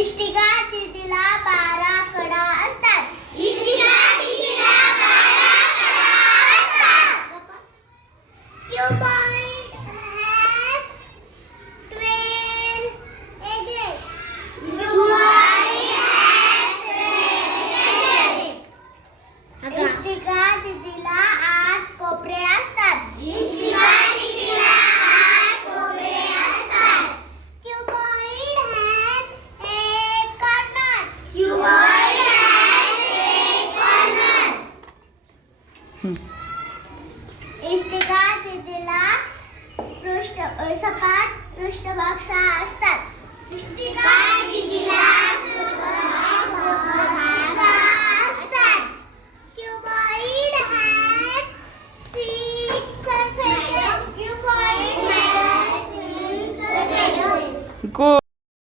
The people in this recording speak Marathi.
इष्टिका चिठीला 12 कडा असतात. इष्टिका चिठीला 12 कडा असतात. Cuboid has 12 edges. Cuboid has 12 edges. इष्टिका चिठीला 8 कोपरे असतात. इष्टिका चिठीला 8 कोपरे असतात. Cuboid has 8 corners. Cuboid has 8 corners. इष्टिका चिठीला सपाट पृष्ठभाग 6 असतात. इष्टिका चिठीला पृष्ठभाग 6 असतात. Cuboid has 6 surfaces. Cuboid has 6 surfaces. Good.